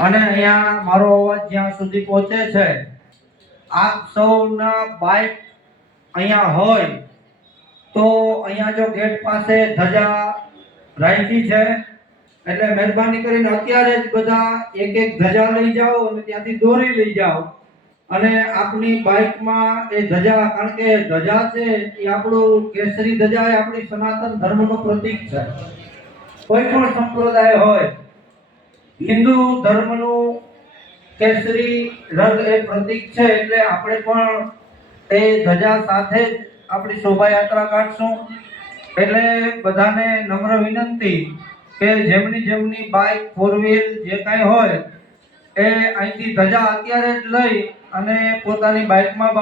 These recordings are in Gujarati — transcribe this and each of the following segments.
અને અહીંયા મારો અવાજ જ્યાં સુધી પહોંચે છે, આપ સૌના બાઇક અહીંયા હોય તો અહીંયા જો ગેટ પાસે ધજા રાખી છે, એટલે મહેરબાની કરીને અત્યારે જ બધા એક એક ધજા લઈ જાઓ અને ત્યાંથી દોરી લઈ જાઓ અને આપની બાઇકમાં એ ધજા, કારણ કે ધજા છે એ આપણું કેસરી ધજા એ આપણી સનાતન ધર્મનું પ્રતીક છે. કોઈ પણ સંપ્રદાય હોય, હિન્દુ ધર્મનું કેસરી રંગ એ પ્રતીક છે, એટલે આપણે પણ એ ધજા સાથે જ આપણી શોભાયાત્રા કાઢશું. એટલે બધાને નમ્ર વિનંતી કે જેમની બાઇક, ફોર વ્હીલ જે કાંઈ હોય એ અહીંથી ધજા અત્યારે જ લઈ અને પોતાની બાઇકમાં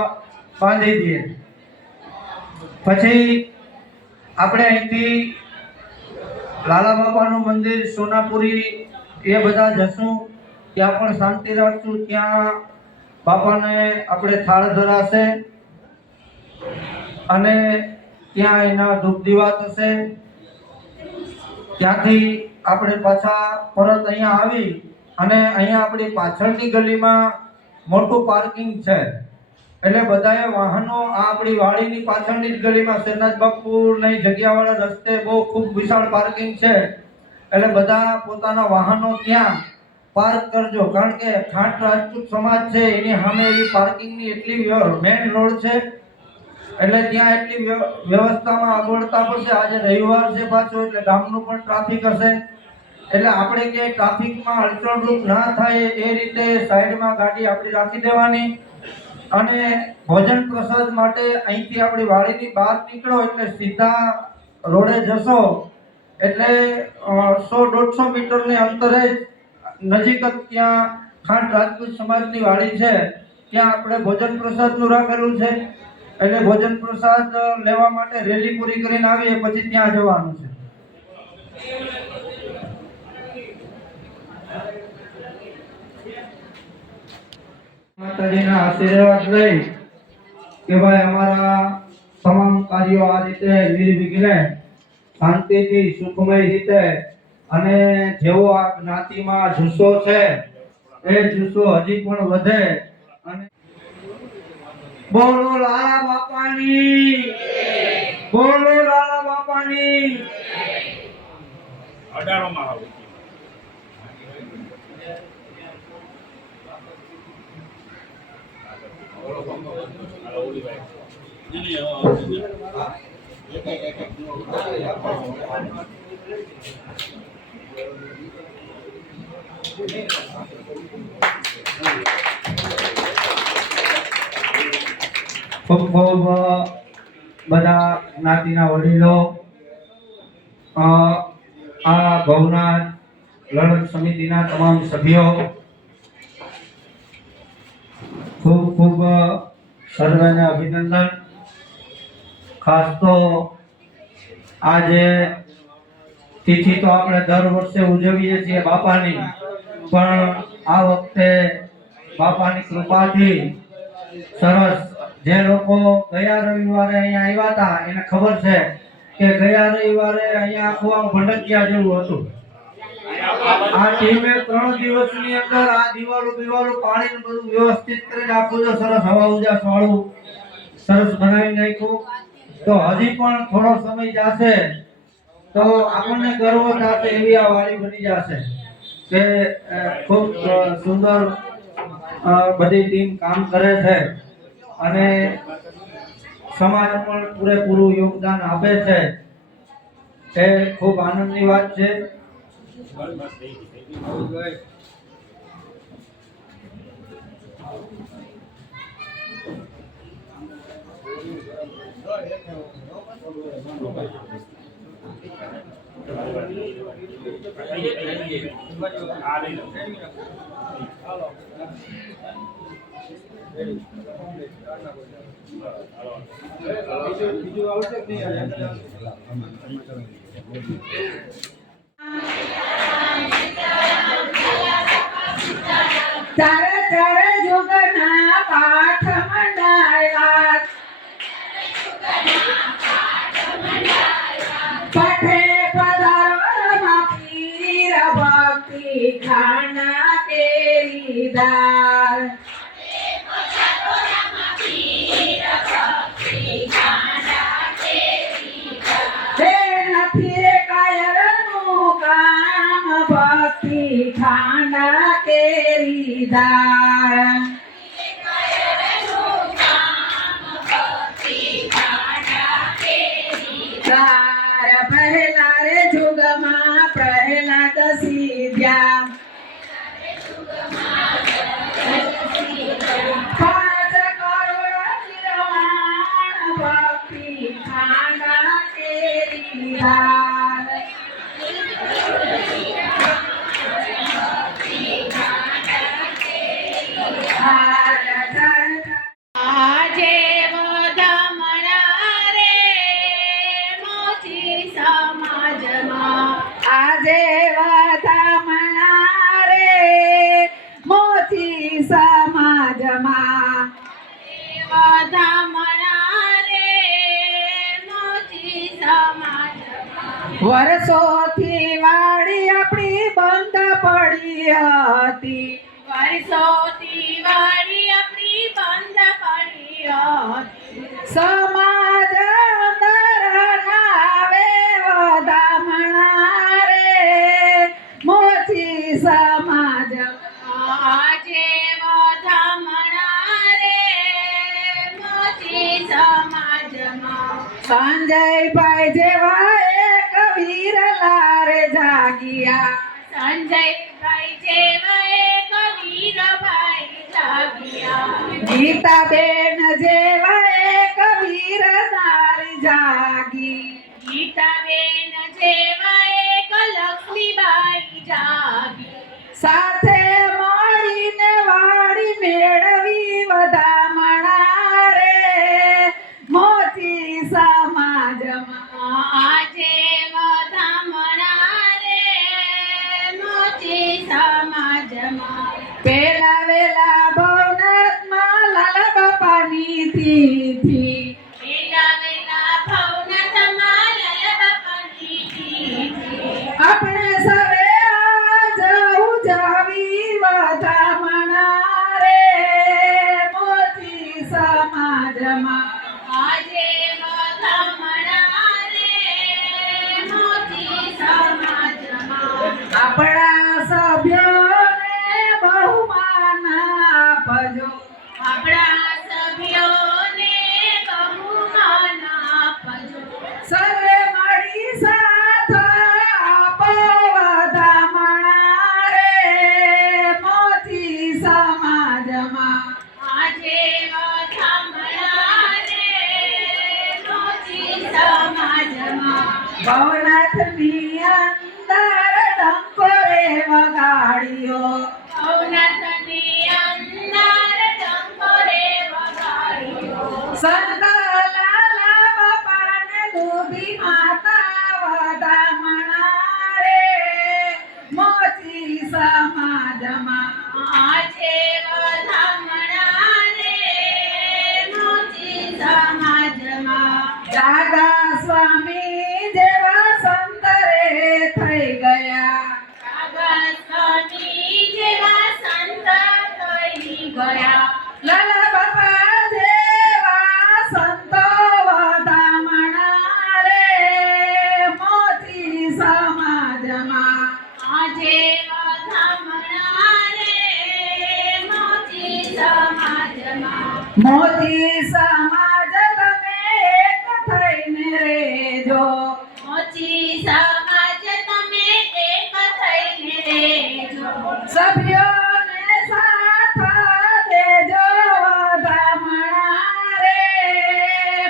બાંધી દે. પછી આપણે અહીંથી લાલા બાપાનું મંદિર, સોનાપુરી એ બધા જશું, ત્યાં પણ શાંતિ રાખશું. ત્યાં બાપાને આપણે થાળ ધરાશે અને ત્યાં એના ધૂપ દીવા થશે. ત્યાંથી આપણે પાછા પરત અહીંયા આવી અને અહીંયા આપણી પાછળની ગલીમાં મોટું પાર્કિંગ છે, એટલે બધાએ વાહનો આપણી વાડીની પાછળની જ ગલીમાં શેરનાથ બાપુની જગ્યાવાળા રસ્તે બહુ ખૂબ વિશાળ પાર્કિંગ છે, એટલે બધા પોતાના વાહનો ત્યાં પાર્ક કરજો. કારણ કે ખાંટ રાજપૂત સમાજ છે એની સામે એવી પાર્કિંગની એટલી મેઇન રોડ છે, એટલે ત્યાં એટલી વ્યવસ્થામાં અગવડતા પડશે. આજે રવિવાર છે પાછો, એટલે ગામનું પણ ટ્રાફિક હશે, એટલે આપણે ક્યાંય ટ્રાફિકમાં અડચણરૂપ ના થાય એ રીતે સાઈડમાં ગાડી આપણી રાખી દેવાની. અને ભોજન પ્રસાદ માટે અહીંથી આપણી વાડીની બહાર નીકળો એટલે સીધા રોડે જશો, એટલે 100-150 મીટરની અંતરે નજીક જ ત્યાં ખાંટ રાજપૂત સમાજની વાડી છે, ત્યાં આપણે ભોજન પ્રસાદનું રાખેલું છે. એટલે ભોજન પ્રસાદ લેવા માટે રેલી પૂરી કરીને આવીએ પછી ત્યાં જવાનું છે. માતાજીના આશીર્વાદ લઈ કે ભાઈ અમારા તમામ કાર્યો આ રીતે નિર્વિઘ્ને, શાંતિથી, સુખમય રીતે, અને જેવો આ જ્ઞાતિમાં જુસ્સો છે એ જુસ્સો હજી પણ વધે. અને બોલો લાલા બાપાની, બોલો લાલા બાપાની. અડારોમાં આવો ખૂબ ખૂબ બધા જ્ઞાતિના વડીલો, આ ભવનાથ લડત સમિતિના તમામ સભ્યો, ખૂબ ખૂબ સર્વેને અભિનંદન. ખાસ તો આજે તિથિ તો આપણે દર વર્ષે ઉજવીએ છીએ બાપાની, પણ આ વખતે બાપાની કૃપાથી સરસ, જે લોકો ગયા રવિવારે અહીંયા આવ્યા હતા એને ખબર છે કે ગયા રવિવારે અહીંયા આખું ભંડકિયા જેવું હતું. આ ટીમે 3 દિવસની અંદર આ દિવાલો પાણી બધું વ્યવસ્થિત કરીને આખું સરસ હવા ઉજાસ વાળું સરસ બનાવી નાખ્યું. તો હજી પણ થોડો સમય જશે તો આપણને ગર્વ થશે એવી આ વાડી બની જશે કે ખૂબ સુંદર બધી ટીમ કામ કરે છે અને સમાજ પણ પૂરેપૂરું યોગદાન આપે છે. એ ખૂબ આનંદની વાત છે. ચારે ચારે જુગના પાઠ મંડાયા, પાઠે પધારવામાં પીર ભક્તિ ખાના કે ધાર તે નથી રે કાયરનું કામ ભક્તિ ખાંડા કેરી ધાર તાર પહેલા રે જુગમાં પ્રહલાદ સીધ્યા 5 કરોડ નિર્વાણ ભક્તિ ખાંડા કેરી ધાર આજે વધામણા રે મોચી સમાજમાં આજે વધામણા રે મોચી સમાજમાં વધામણા રે મોચી સમાજમાં વર્ષોથી વાડી આપણી બંધ પડી હતી વર્ષોથી વાડી આપણી બંધ પડી હતી સમાજ અંદર આવે વધામણા રે મોચી સમાજ આજે વધામણા રે મોચી સમાજમાં સંજયભાઈ જેવા એક વીરલા રે જાગિયા સંજયભાઈ જેવા એક વીરભાઈ જાગિયા ગીતાબેન જેવા એક વીર નારી જાગી ગીતાબેન જેવા એક લક્ષ્મીબાઈ જાગી સાથે મળીને વાડી મેળવી વધામણા રે મોચી સમાજમાં આજે વધામણા રે મોચી સમાજમાં પેલા વેલા ભવનાથમાં લાલા બાપાની તિથિ પેલા વેલા ભવનાથમાં લાલા બાપાની તિથિ આપણે સવે જવું જાવી વધામણા રે મોચી સમાજમાં આજે વધામણા રે મોચી સમાજમાં આપણા સભ્યોને બહુમાન આપજો આપણા સભ્યોને બહુમાન આપજો સર્વે મળી સાથ આપો વધામણા રે મોચી સમાજમાં આજે વધામણા રે મોચી સમાજમાં ભવનાથની અંદર ડંકો રે વગાડ્યો ભવનાથની અંદર ડંકો રે વગાડ્યો સંત લાલા બાપાને દૂધી માતા વધામણા રે મોચી સમાજમાં આજે વધામણા રે મોચી સમાજમાં દાદા સ્વામી જેવા સંત રે થઈ ગયા દાદા સ્વામી જેવા સંત થઈ ગયા લાલા બાપા જેવા સંતો વધામણા રે મોચી સમાજમાં આજે વધામણા રે મોચી સમાજમાં મોચી સમાજ તમે એક થઈને રેજો મોચી સમાજ તમે એક થઈને રેજો સભ્યોને સાથ દેજો વધામણા રે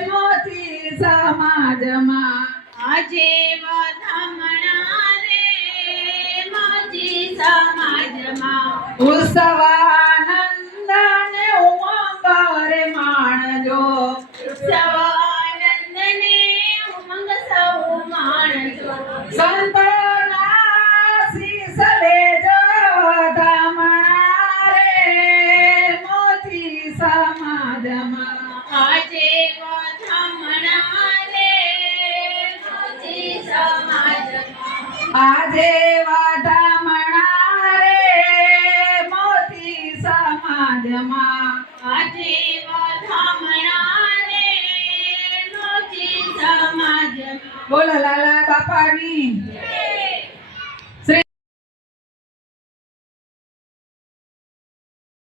મોચી સમાજમાં આજે વધામણા રે મોચી સમાજમાં ઉત્સવાનંદ ને ઉમંગ રે માણજો ઉત્સવાનંદ ને ઉમંગ સૌ માણજો સંતોના શીશ લેજો વધામણા રે મોચી સમાજમાં આજે વધામણા રે મોચી સમાજમાં આજે વધામણા રે મોચી સમાજમાં આજે વધામણાને નોચી સમાજમાં બોલો લાલા બાપાની જય